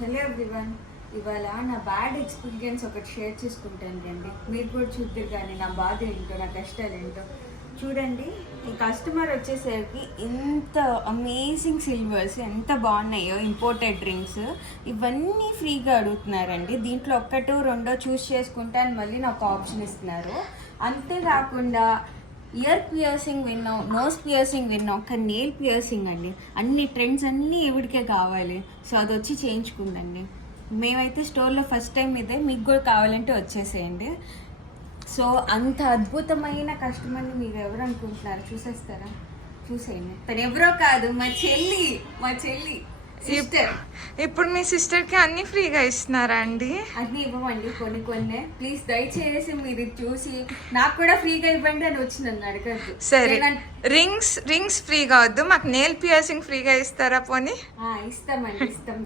Hello everyone, ఇవాళ నా bad experience ఒకటి షేర్ చేసుకుంటాను రండి. మీరు కూడా చూద్దరు కానీ నా బాధ ఏంటో, నా కష్టాలు ఏంటో చూడండి. ఈ కస్టమర్ వచ్చేసరికి ఎంత అమేజింగ్ సిల్వర్స్ ఎంత బాగున్నాయో, ఇంపోర్టెడ్ డ్రింక్స్ ఇవన్నీ ఫ్రీగా అడుగుతున్నారండి. దీంట్లో ఒక్కటో రెండో చూస్ చేసుకుంటే అని మళ్ళీ నాకు ఆప్షన్ ఇస్తున్నారు. అంతేకాకుండా ఇయర్ పియర్సింగ్ విన్నాం, నోస్ పియర్సింగ్ విన్నాం, ఒక నెయిల్ పియర్సింగ్ అండి. అన్ని ట్రెండ్స్ అన్నీ ఎవరికే కావాలి. సో అది వచ్చి చేయించుకుందండి. మేమైతే స్టోర్లో ఫస్ట్ టైం ఇదే, మీకు కూడా కావాలంటే వచ్చేసేయండి. సో అంత అద్భుతమైన కస్టమర్ని మీరు ఎవరు అనుకుంటున్నారు? చూసేస్తారా? చూసేయండి. తను ఎవరో కాదు, మా చెల్లి సిస్టర్. ఇప్పుడు మీ సిస్టర్కి అన్ని ఫ్రీగా ఇస్తున్నారా అండి? అన్నీ ఇవ్వమండి, కొన్ని ప్లీజ్ దయచేసి మీరు ఇది చూసి నాకు కూడా ఫ్రీగా ఇవ్వండి అని వచ్చి నన్ను అడగద్దు. సరే, రింగ్స్ ఫ్రీగా వద్దు, మాకు నెయిల్ పియర్సింగ్ ఫ్రీగా ఇస్తారా? పోనీ ఇస్తామండి, ఇస్తాం.